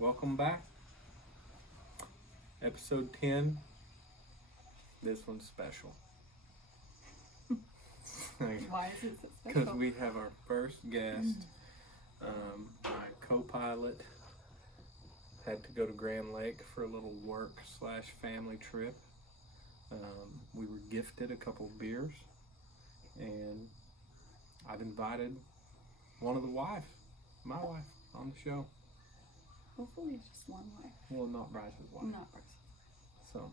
Welcome back. Episode 10. This one's special. Why is it so special? Because we have our first guest. My co-pilot had to go to Grand Lake for a little work/family trip. We were gifted a couple of beers, and I've invited one of my wife, on the show. Hopefully it's just one wife. Well, not Bryce's wife. Not Bryce. So,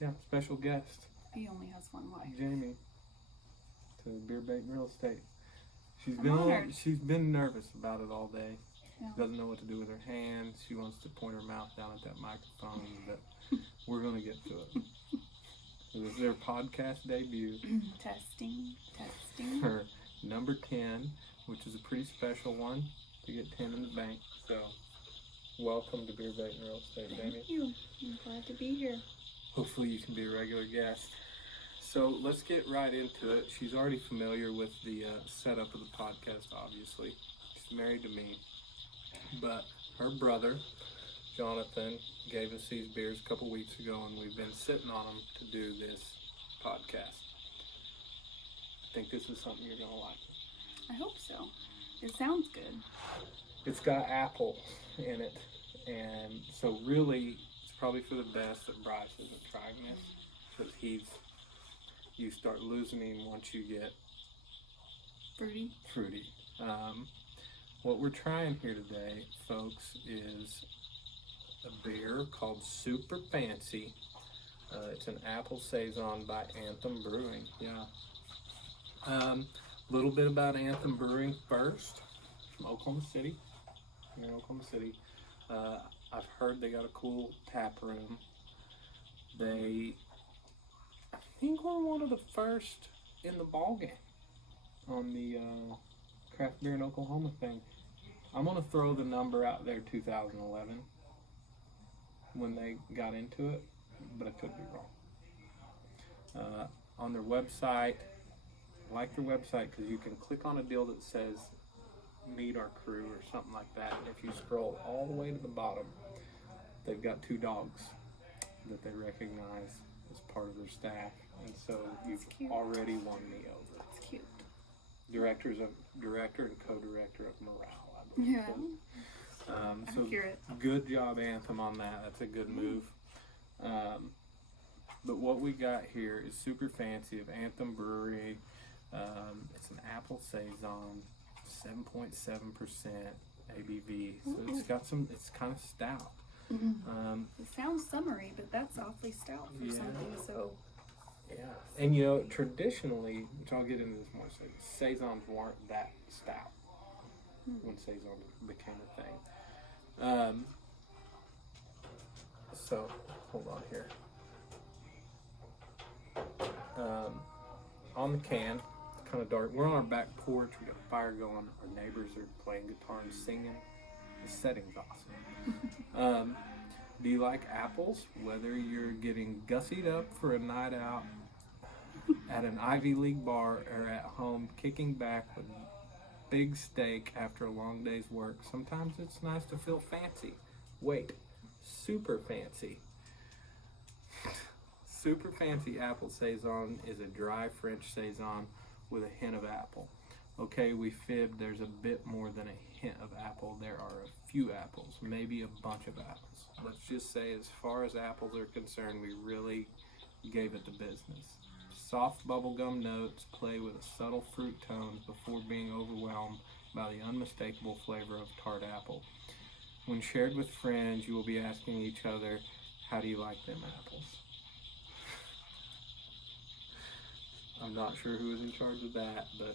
yeah, special guest, He only has one wife. Jamie, to Beer Bait Real Estate. honored. She's been nervous about it all day. Yeah. Doesn't know what to do with her hands. She wants to point her mouth down at that microphone, but we're gonna get to it. This is their podcast debut, Testing. her number 10, which is a pretty special one to get 10 in the bank. So, welcome to Beer Bait Real Estate, Jamie. Thank you. I'm glad to be here. Hopefully you can be a regular guest. So let's get right into it. She's already familiar with the setup of the podcast, obviously. She's married to me. But her brother, Jonathan, gave us these beers a couple weeks ago, and we've been sitting on them to do this podcast. I think this is something you're going to like. I hope so. It sounds good. It's got apple in it, and so really, it's probably for the best that Bryce isn't trying this, because you start losing him once you get fruity. What we're trying here today, folks, is a beer called Super Fancy. It's an apple Saison by Anthem Brewing. Yeah. Little bit about Anthem Brewing first. From Oklahoma City. Here in Oklahoma City. I've heard they got a cool tap room. I think we're one of the first in the ball game on the craft beer in Oklahoma thing. I'm gonna throw the number out there, 2011, when they got into it, but I could be wrong. On their website, I like their website because you can click on a deal that says meet our crew or something like that, and if you scroll all the way to the bottom, they've got 2 dogs that they recognize as part of their staff, and so you've already won me over. It's cute. Director and co-director of morale, I believe. Yeah. So Accurate. good job, Anthem, on that. That's a good move. But what we got here is Super Fancy of Anthem Brewery. It's an apple Saison, 7.7% ABV. So it's kind of stout. It sounds summery, but that's awfully stout for something so... Yeah, and traditionally, which I'll get into this more, Saisons weren't that stout when Saison became a thing. So, hold on here. On the can, it's kind of dark. We're on our back porch. We got a fire going. Our neighbors are playing guitar and singing. The setting's awesome. Do you like apples? Whether you're getting gussied up for a night out at an Ivy League bar or at home kicking back with big steak after a long day's work, sometimes it's nice to feel fancy. Wait, super fancy. Super Fancy Apple Saison is a dry French Saison with a hint of apple. Okay, we fibbed. There's a bit more than a hint of apple. There are a few apples, maybe a bunch of apples. Let's just say, as far as apples are concerned, we really gave it the business. Soft bubblegum notes play with a subtle fruit tones before being overwhelmed by the unmistakable flavor of tart apple. When shared with friends, you will be asking each other, how do you like them apples? I'm not sure who was in charge of that, but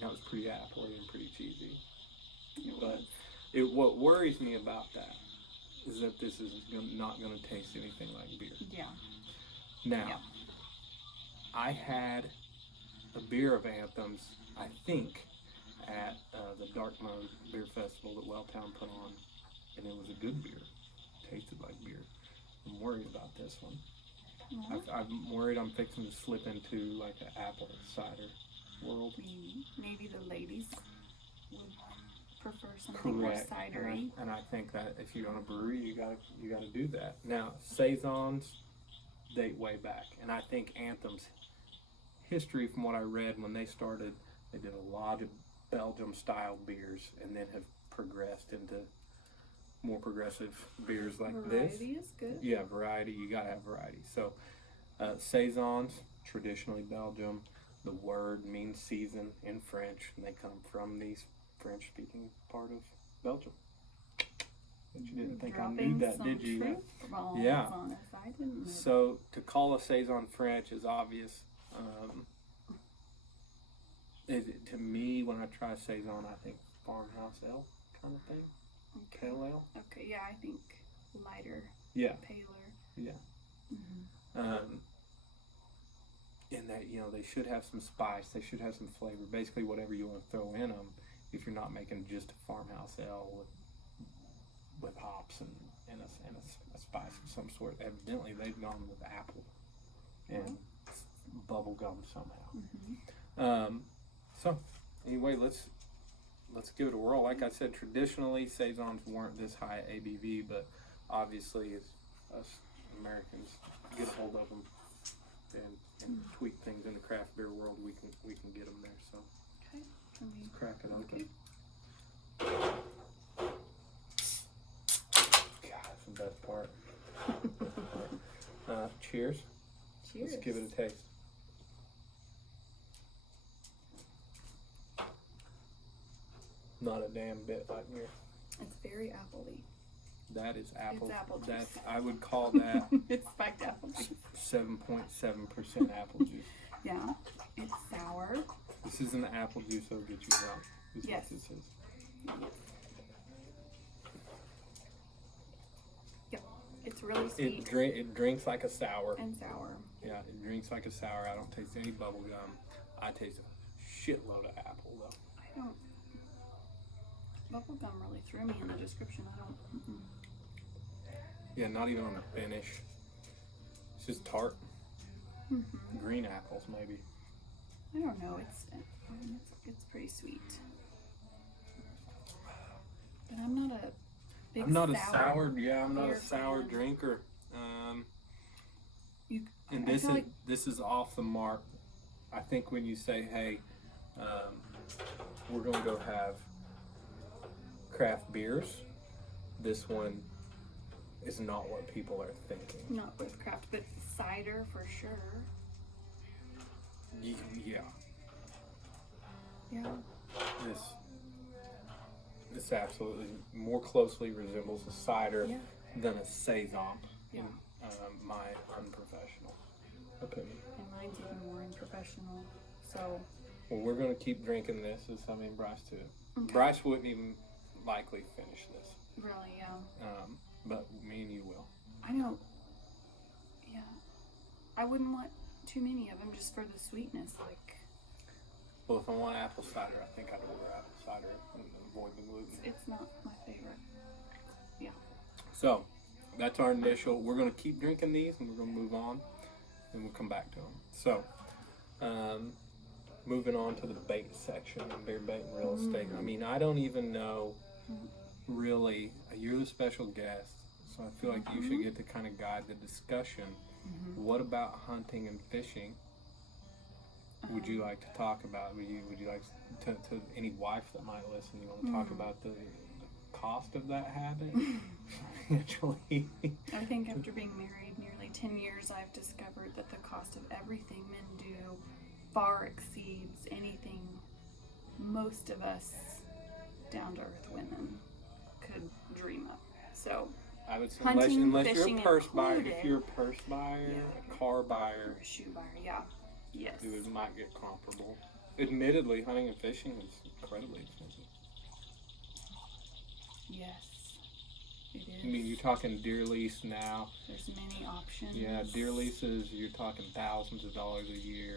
that was pretty apple-y and pretty cheesy. But what worries me about that is that this is not going to taste anything like beer. Yeah. Now, I had a beer of Anthem's, I think, at the Dark Mode Beer Festival that Welltown put on, and it was a good beer. It tasted like beer. I'm worried about this one. I'm worried I'm fixing to slip into like an apple cider world. Maybe the ladies would prefer something more Correct. cidery. And I think that if you own a brewery, you gotta do that. Now, Saisons date way back, and I think Anthem's history, from what I read when they started, they did a lot of Belgium style beers, and then have progressed into more progressive beers like this. Variety is good. Yeah, variety. You gotta have variety. So, Saisons, traditionally Belgium. The word means season in French, and they come from the French-speaking part of Belgium. But you didn't think I knew that, did you? Truth bombs Yeah. on us. I didn't know. So to call a Saison French is obvious. To me, when I try Saison, I think farmhouse ale kind of thing, Okay. pale ale. Okay, yeah, I think lighter, Yeah, paler. yeah. Mm-hmm. In that, they should have some spice. They should have some flavor. Basically, whatever you want to throw in them. If you're not making just a farmhouse ale with hops and a spice of some sort. Evidently, they've gone with apple and bubble gum somehow. Mm-hmm. So anyway, let's give it a whirl. Like I said, traditionally Saisons weren't this high ABV, but obviously as us Americans get a hold of them and tweak things in the craft beer world, we can get them there. So Okay. Can we let's crack it open. God, that's the best part. Cheers. Cheers. Let's give it a taste. Not a damn bit like me. It's very appley. That is apple. It's apple juice. That's, I would call that It's spiked apple juice. 7.7% apple juice. Yeah. It's sour. This isn't the apple juice that'll get you drunk. Is Yes. what this is. Yep. It's really sweet It drinks like a sour. and sour. Yeah, it drinks like a sour. I don't taste any bubble gum. I taste a shitload of apple though. I don't. Bubblegum really threw me in the description. I don't. Mm-mm. Yeah, not even on the finish. It's just tart. Mm-hmm. Green apples maybe. I don't know. It's pretty sweet. But I'm not a big I'm not sour. a sour. Yeah, I'm not beer a sour fan. drinker. And I feel like this is off the mark. I think when you say, "Hey, we're gonna go have craft beers," this one is not what people are thinking. not with craft, but cider for sure. Yeah, Yeah. this absolutely more closely resembles a cider Yeah. than a saison. Yeah. In my unprofessional opinion. And mine's even more unprofessional. So. Well, we're gonna keep drinking this. Bryce too. Okay. Bryce wouldn't even likely finish this, Really, yeah. but me and you will. I know. Yeah. I wouldn't want too many of them just for the sweetness. Like, Well, if I want apple cider, I think I'd order apple cider and avoid the gluten. it's not my favorite. Yeah. So, that's our initial. We're going to keep drinking these, and we're going to move on, and we'll come back to them. So, moving on to the bait section, beer bait and real estate. I mean, I don't even know, really, you're the special guest, so I feel like you should get to kind of guide the discussion. What about hunting and fishing? Would you like to talk about? Would you like to any wife that might listen? You want to talk about the cost of that habit financially? I think after being married nearly 10 years, I've discovered that the cost of everything men do far exceeds anything most of us down-to-earth women could dream of. So, I would say hunting, unless you're fishing a purse buyer, included. if you're a purse buyer, Yeah. a car buyer, or a shoe buyer, yeah. Yes. it might get comparable. Admittedly, hunting and fishing is incredibly expensive. Yes. It is. I mean, you're talking deer lease now. There's many options. Yeah, deer leases, you're talking thousands of dollars a year.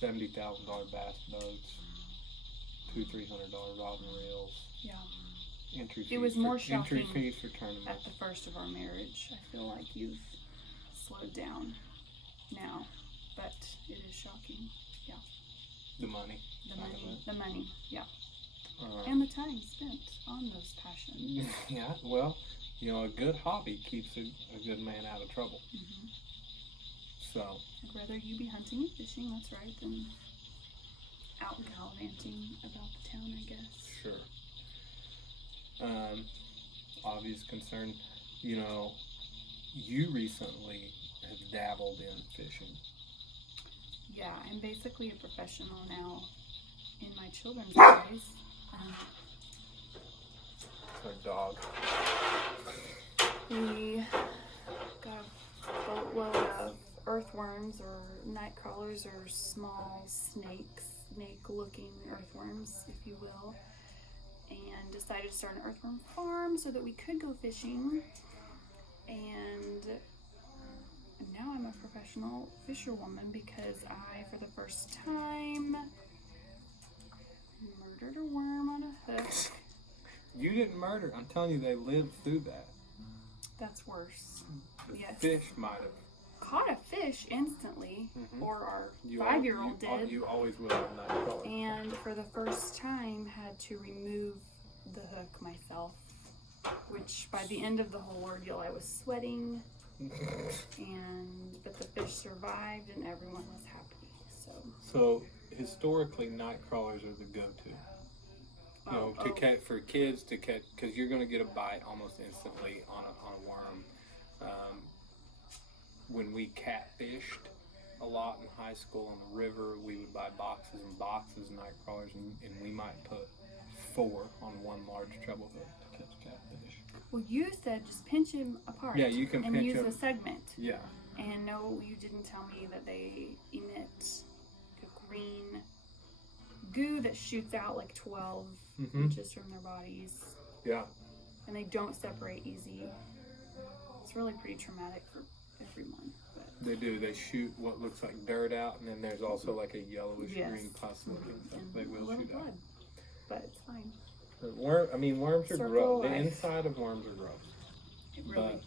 $70,000 bass boats, $200-300 rod and reels. Yeah. Entry fees. It was more entry shocking fees for At tournaments. the first of our marriage, I feel like you've slowed down now, but it is shocking. The money. The money, yeah. And the time spent on those passions. Yeah, well, you know, a good hobby keeps a good man out of trouble. Mm-hmm. So. I'd rather you be hunting and fishing, that's right, than out gallivanting about the town, I guess. Sure. Obvious concern, you know, you recently have dabbled in fishing. Yeah, I'm basically a professional now in my children's eyes. Our dog. We got a boatload of earthworms or night crawlers or small snake-looking earthworms, if you will, and decided to start an earthworm farm so that we could go fishing. And now I'm a professional fisherwoman because I, for the first time, murdered a worm on a hook. You didn't murder. I'm telling you, they lived through that. That's worse. The Yes. fish might have. Caught a fish instantly, Mhm. or our You 5-year-old did. You always will on that color. And for the first time had to remove the hook myself, which by the end of the whole ordeal I was sweating, but the fish survived and everyone was happy. So historically, night crawlers are the go-to. You know, to catch for kids to catch, because you're going to get a bite almost instantly on a worm. When we catfished a lot in high school on the river, we would buy boxes and boxes of night crawlers, and we might put 4 on one large treble hook to catch catfish. Well, you said just pinch him apart. Yeah, you can and pinch use them. a segment. Yeah. And no, you didn't tell me that they emit a green goo that shoots out like 12 inches from their bodies. Yeah. And they don't separate easy. It's really pretty traumatic for everyone. But They do. They shoot what looks like dirt out, and then there's also like a yellowish Yes. green pus looking stuff. and They a will little shoot out. blood. But it's fine. But worms are Circle gross. The life. inside of worms are gross. It really. But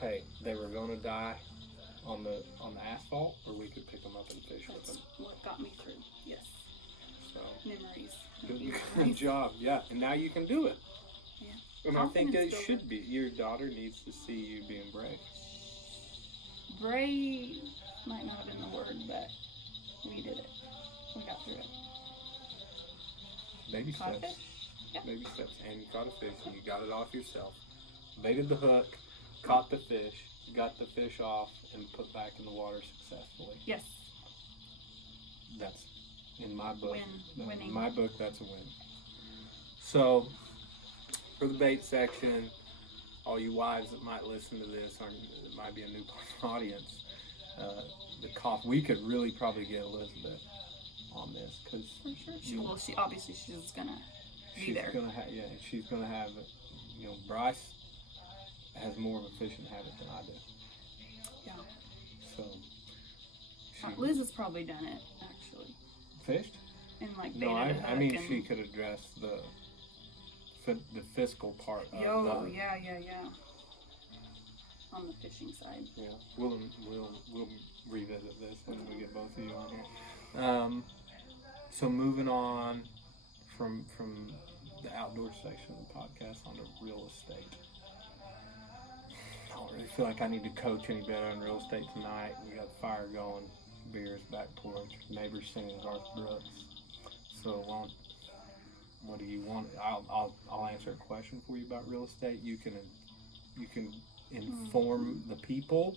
hey, they were gonna die on the asphalt, or we could pick them up and fish with That's them. what got me through. Yes. So Memories. good job. Yeah, and now you can do it. Yeah. And I think Confidence it should be. Your daughter needs to see you being brave. Brave might not have been the word, but we did it. We got through it. Baby Caught a steps. fish? Yep. Baby steps. And you caught a fish, and you got it off yourself. Baited the hook, caught the fish, got the fish off, and put back in the water successfully. Yes. That's in my book. Winning. In my book, that's a win. So, for the bait section, all you wives that might listen to this, or it might be a new audience, the cost, we could really probably get Elizabeth on this, because For sure. She obviously she's gonna be she's there. she's gonna have, you know, Bryce has more of a fishing habit than I do. Yeah. So, Liz has probably done it actually, fished? and like No, baited a hook I mean and, she could address the fiscal part of yeah. On the fishing side. Yeah, we'll revisit this when we get both of you on here. So moving on from the outdoor section of the podcast onto real estate. I don't really feel like I need to coach any better on real estate tonight. We got the fire going, beers, back porch, neighbors singing Garth Brooks. So what do you want? I'll answer a question for you about real estate. You can inform the people,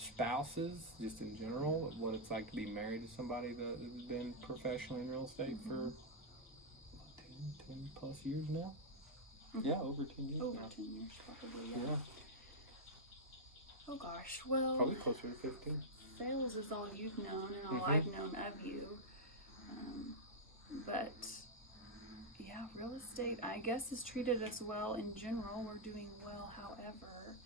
spouses, just in general, what it's like to be married to somebody that has been professionally in real estate for 10 plus years now. Yeah, over 10 years Over now. 10 years probably. Yeah, Yeah. Oh gosh. Well. probably closer to 15. Sales is all you've known and all Mhm. I've known of you. But yeah, real estate, I guess, has treated us well in general. We're doing well, however,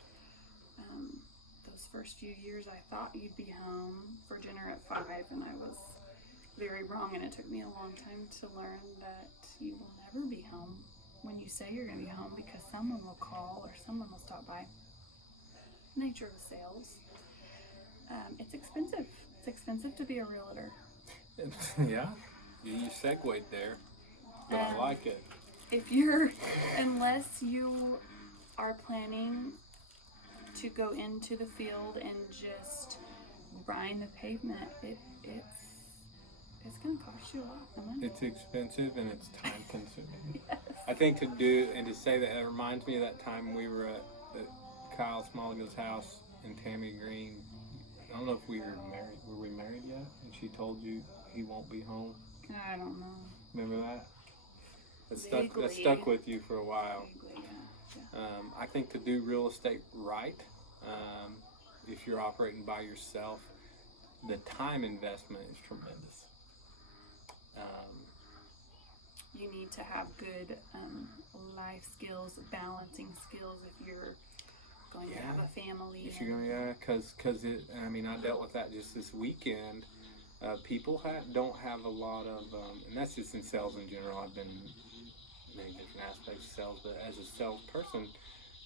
those first few years I thought you'd be home for dinner at 5, and I was very wrong, and it took me a long time to learn that you will never be home when you say you're going to be home, because someone will call or someone will stop by. Nature of sales. It's expensive. It's expensive to be a realtor. Yeah, you segued there. but I like it. Unless you are planning to go into the field and just grind the pavement, it's going to cost you a lot of money. It's expensive and it's time consuming. Yes. I think to say that, it reminds me of that time we were at Kyle Smalling's house in Tammy Green. I don't know if we were married. Were we married yet? And she told you he won't be home. I don't know. Remember that? That Vaguely. stuck with you for a while. Vaguely, yeah. I think to do real estate right, if you're operating by yourself, the time investment is tremendous. You need to have good life skills, balancing skills if you're going to have a family. If you're going, because I dealt with that just this weekend. People don't have a lot of, and that's just in sales in general. I've been in many different aspects of sales, but as a salesperson,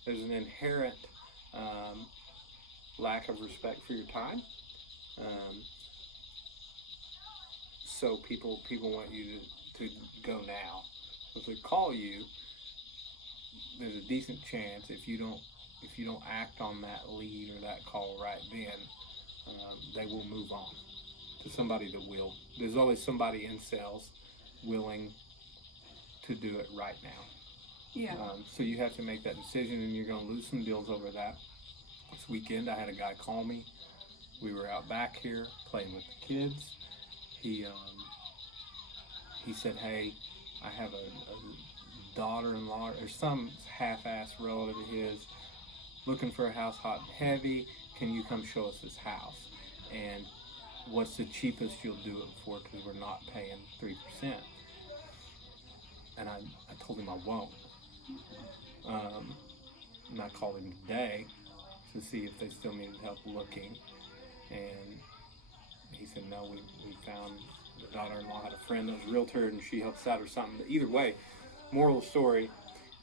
there's an inherent lack of respect for your time. So people want you to go now. If they call you, there's a decent chance if you don't act on that lead or that call right then, they will move on to somebody that will. There's always somebody in sales willing to do it right now. Yeah. So you have to make that decision, and you're going to lose some deals over that. This weekend, I had a guy call me. We were out back here playing with the kids. He said, "Hey, I have a daughter-in-law or some half-assed relative of his looking for a house hot and heavy. Can you come show us this house? And what's the cheapest you'll do it for, because we're not paying 3%. And I told him I won't. And I called him today to see if they still needed help looking. And he said, no, we found the daughter-in-law had a friend that was a realtor and she helps out or something. But either way, moral of the story,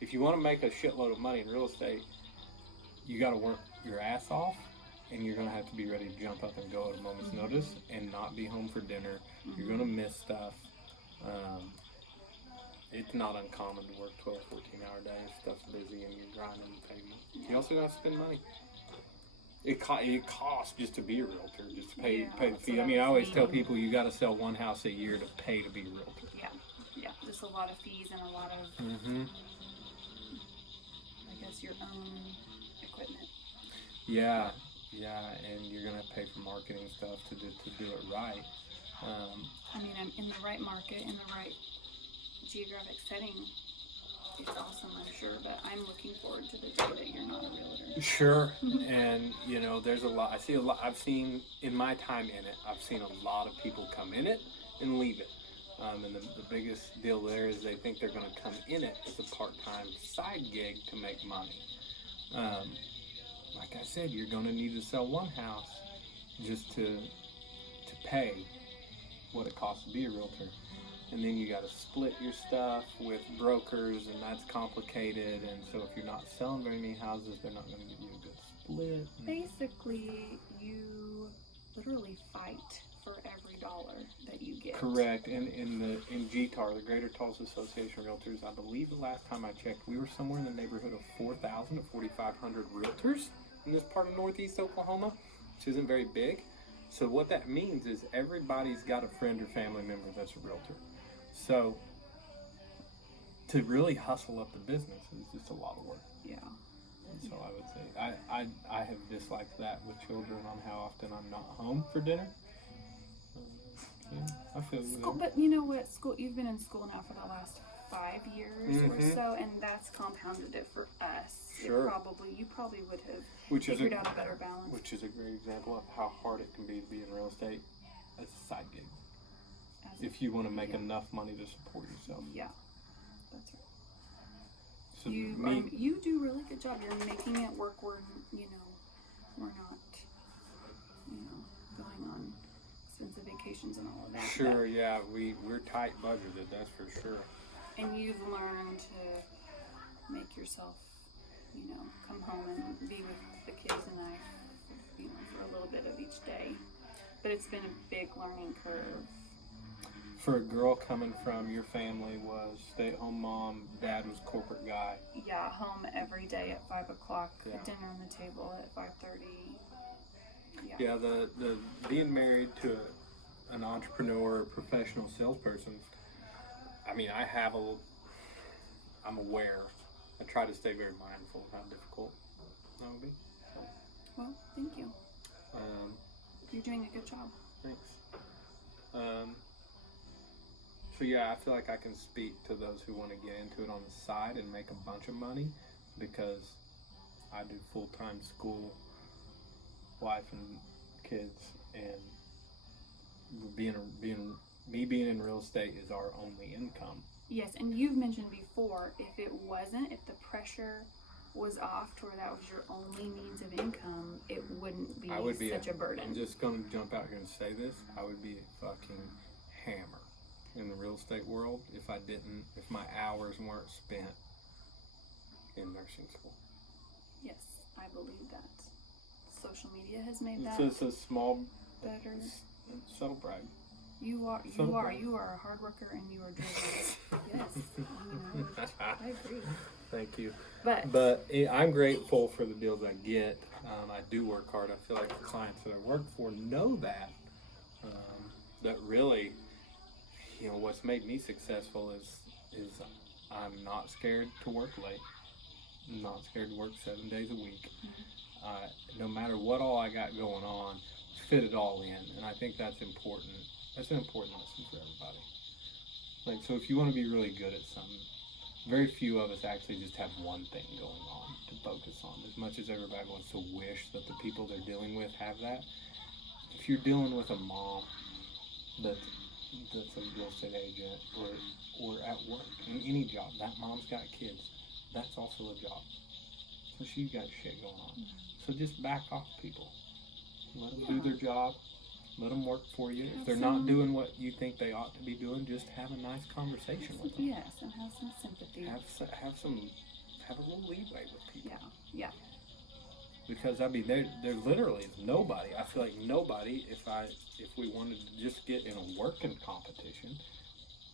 if you want to make a shitload of money in real estate, you got to work your ass off. And you're going to have to be ready to jump up and go at a moment's notice and not be home for dinner. You're going to miss stuff. It's not uncommon to work 12, 14-hour days. Stuff's busy and you're grinding the pavement. You also got to spend money. It costs just to be a realtor, just to pay the fee. I always tell people you got to sell one house a year to pay to be a realtor. Yeah. Just a lot of fees and a lot of, I guess, your own equipment. Yeah, and you're gonna pay for marketing stuff to do it right. I'm in the right market, in the right geographic setting. It's awesome, I'm sure, but I'm looking forward to the day that you're not a realtor. Sure, and there's a lot. I've seen in my time in it. I've seen a lot of people come in it and leave it. And the biggest deal there is they think they're gonna come in it as a part-time side gig to make money. Like I said, you're going to need to sell one house just to pay what it costs to be a realtor. And then you got to split your stuff with brokers, and that's complicated. And so if you're not selling very many houses, they're not going to give you a good split. Basically, you literally fight for every dollar that you get. Correct. And in GTAR, the Greater Tulsa Association of Realtors, I believe the last time I checked, we were somewhere in the neighborhood of 4,000 to 4,500 realtors in this part of northeast Oklahoma, which isn't very big. So what that means is everybody's got a friend or family member that's a realtor. So to really hustle up the business is just a lot of work. Yeah. And so I would say I have disliked that with children on how often I'm not home for dinner. Yeah, I feel school, but you know what? You've been in school now for the last 5 years or so, and that's compounded it for us. Sure. You probably would have figured out a better balance. Which is a great example of how hard it can be to be in real estate as a side gig. If you want to make enough money to support yourself. Yeah, that's right. So you do a really good job. You're making it work. We're not, going on expensive vacations and all of that. Sure, yeah, we're tight budgeted, that's for sure. And you've learned to make yourself, come home and be with the kids and I, for a little bit of each day. But it's been a big learning curve. For a girl coming from your family was stay-at-home mom, dad was corporate guy. Yeah, home every day at 5 o'clock, Yeah. dinner on the table at 5:30. Yeah, the being married to an entrepreneur, professional salesperson. I mean, I'm aware. I try to stay very mindful of how difficult that would be. So, Well, thank you. You're doing a good job. thanks. So yeah, I feel like I can speak to those who want to get into it on the side and make a bunch of money, because I do full-time school, wife and kids, and being in real estate is our only income. Yes, and you've mentioned before, if the pressure was off to where that was your only means of income, it wouldn't be such a burden. I'm just going to jump out here and say this. I would be a fucking hammer in the real estate world if my hours weren't spent in nursing school. Yes, I believe that. Social media has made that It's a small, better. subtle brag. You are a hard worker and you are driven. Yes, I agree. Thank you. But I'm grateful for the deals I get. I do work hard. I feel like the clients that I work for know that. That really, what's made me successful is I'm not scared to work late. I'm not scared to work 7 days a week. No matter what all I got going on, fit it all in. And I think that's important. That's an important lesson for everybody. Like, so if you want to be really good at something, very few of us actually just have one thing going on to focus on. As much as everybody wants to wish that the people they're dealing with have that, if you're dealing with a mom that's a real estate agent or at work, in any job, that mom's got kids, that's also a job. So she's got shit going on. So just back off people. Let them do their job. Let them work for you. If they're not doing what you think they ought to be doing, just have a nice conversation with them. Yes, and have some sympathy. Have a little leeway with people. Yeah. Because I mean, there literally is nobody. I feel like nobody. If we wanted to just get in a working competition,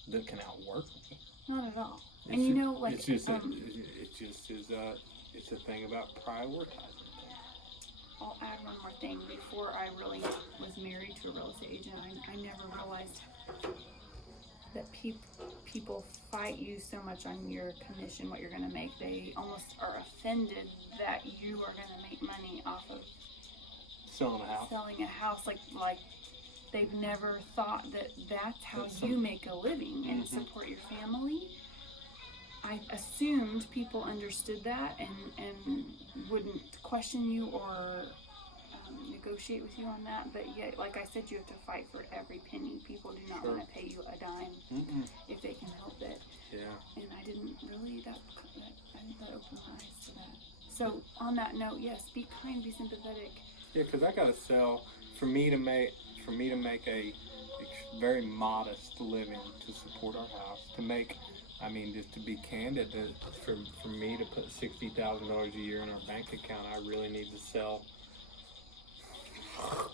that can outwork me. Not at all. It's a thing about prioritizing. I'll add one more thing. Before I really was married to a real estate agent, I never realized that people fight you so much on your commission, what you're going to make. They almost are offended that you are going to make money off of selling a house. Like they've never thought that that's how you make a living and support your family. I assumed people understood that and wouldn't question you or negotiate with you on that, but yet, like I said, you have to fight for every penny. People do not want to pay you a dime if they can help it. Yeah. And I didn't really, that opened my eyes to that. So on that note, yes, be kind, be sympathetic. Yeah, because I gotta sell for me to make a very modest living to support our house. Just to be candid, for me to put $60,000 a year in our bank account, I really need to sell.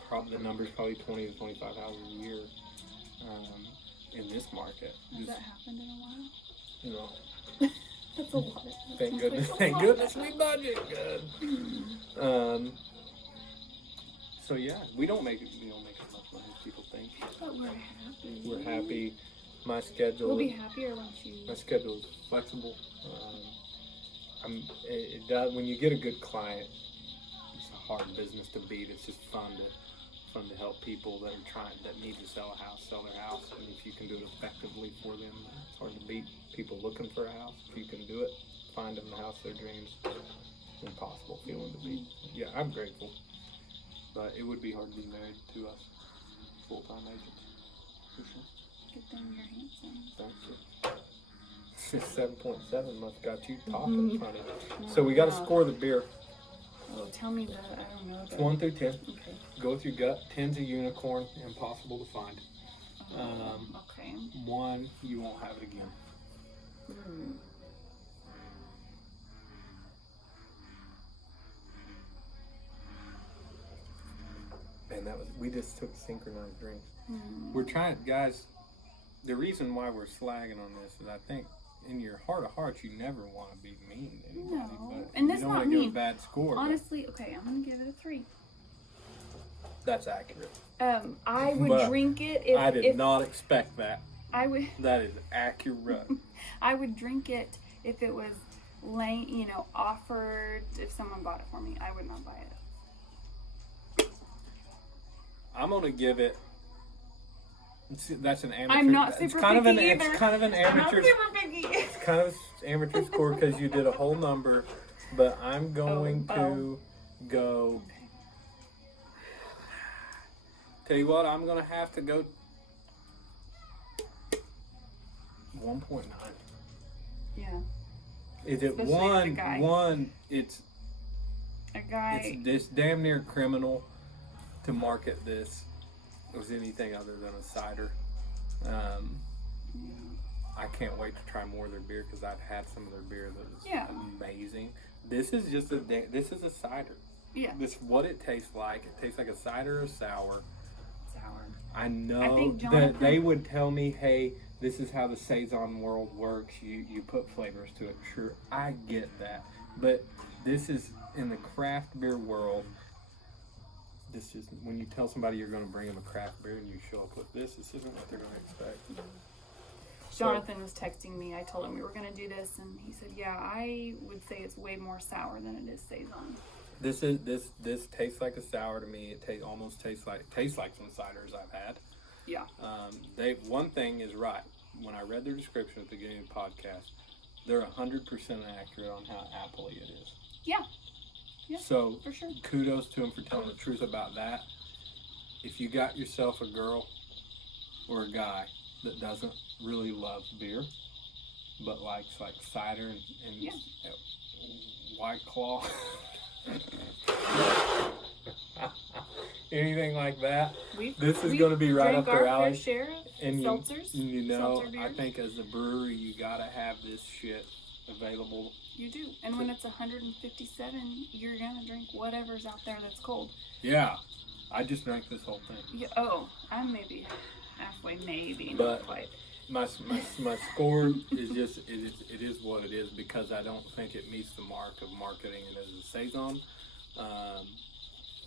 Probably the number's probably $20,000 to $25,000 a year in this market. Has that happened in a while? No. That's a lot. Thank goodness we budget good. So yeah, we don't make as much money as people think. But we're happy. We're happy. My schedule. We'll be happier once you. My schedule is flexible. It does when you get a good client. It's a hard business to beat. It's just fun to help people that need to sell their house, and if you can do it effectively for them, it's hard to beat. People looking for a house, if you can do it, find them the house of their dreams. Impossible feeling to beat. Yeah, I'm grateful, but it would be hard to be married to us full-time agents, for sure. Good thing you're handsome. Thank you. 7.7 must got you talking funny. So we got to score the beer. Oh, tell me that. I don't know. It's 1 through 10. Okay. Go with your gut. 10's a unicorn, impossible to find. Okay. 1, you won't have it again. Man, we just took synchronized drinks. We're trying, guys, the reason why we're slagging on this is I think in your heart of hearts you never want to be mean to anybody, No, but and you that's don't not want to give mean. a bad score. but Honestly, okay, I'm gonna give it a 3. that's accurate. I would But drink it if I did if not expect that. I would. That is accurate. I would drink it if it was offered. If someone bought it for me, I would not buy it. I'm gonna give it. That's an amateur. I'm not it's super kind of an. picky It's either. kind of an I'm not amateur. super picky. It's kind of amateur score because you did a whole number, but I'm going to go. Tell you what, I'm gonna have to go 1.9. Yeah, Is it Especially as a guy. one? It's a guy. this damn near criminal to market this as anything other than a cider. I can't wait to try more of their beer because I've had some of their beer that was amazing. This is just this is a cider. Yeah, This is what it tastes like. It tastes like a cider or sour. sour. I know I think that Jonathan- they would tell me, hey, this is how the Saison world works. You put flavors to it. Sure, I get that. But this is, in the craft beer world, this is, when you tell somebody you're going to bring them a craft beer and you show up with this isn't what they're going to expect. Jonathan was texting me. I told him we were going to do this, and he said, "Yeah, I would say it's way more sour than it is Saison." This tastes like a sour to me. It almost tastes like some ciders I've had. Yeah. One thing is right. When I read their description at the beginning of the podcast, they're 100% accurate on how appley it is. Yeah. Yeah. So For sure. kudos to them for telling the truth about that. If you got yourself a girl or a guy that doesn't really love beer, but likes like cider and Yeah. White Claw, anything like that, this is going to be right up their alley. Share of And seltzers. I beers. think as a brewery, you gotta have this shit available. You do, and when it's 157, you're gonna drink whatever's out there that's cold. Yeah, I just drank this whole thing. Yeah, I'm maybe halfway, maybe But- not quite. My score is just it is what it is because I don't think it meets the mark of marketing it as a Saison.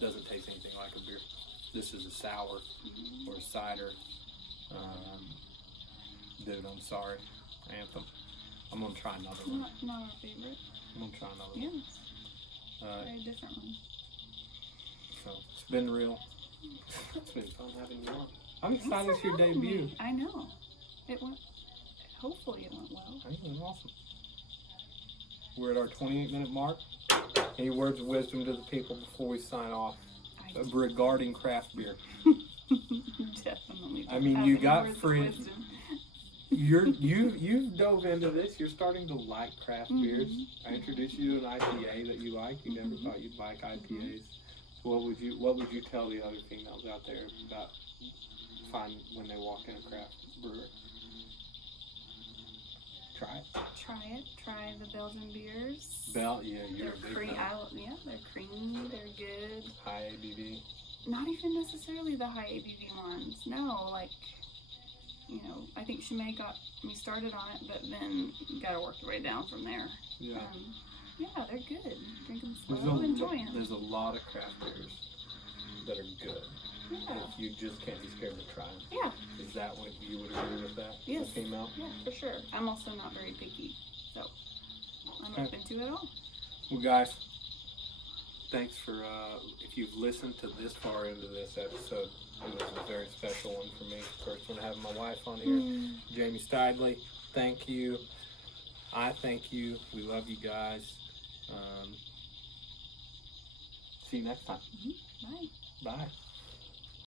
Doesn't taste anything like a beer. This is a sour or a cider. Dude, I'm sorry. Anthem. I'm gonna try another one. Not our favorite. I'm gonna try another Yeah, one. very different one. So it's been real. It's been fun having you on. I'm excited Thanks it's for your having debut. me. I know. It went. Hopefully, it went well. I think it was awesome. We're at our 28-minute mark. Any words of wisdom to the people before we sign off regarding craft beer? Definitely. I mean, don't you have got any words of free- wisdom. You dove into this. You're starting to like craft beers. Mhm. I introduced you to an IPA that you like. You never thought you'd like IPAs. What would you tell the other females out there about when they walk in a craft brewery? Try it. Try it. Try the Belgian beers. Yeah, you're They're a big creamy. fan. They're creamy. They're good. High ABV. Not even necessarily the high ABV ones. No, like, I think Chimay got me started on it, but then you gotta work your way down from there. Yeah. Yeah, they're good. Drink them slow, enjoy them. There's a lot of craft beers that are good. Yeah. If you just can't be scared to try them. Yeah. Is that what you would agree with that? Yes. As a female? Yeah, for sure. I'm also not very picky, so I'm Okay. open to it all. Well, guys, thanks for, if you've listened to this far into this episode, it was a very special one for me. First one having my wife on here, Jamie Stidley. Thank you. I thank you. We love you guys. See you next time. Bye. Bye.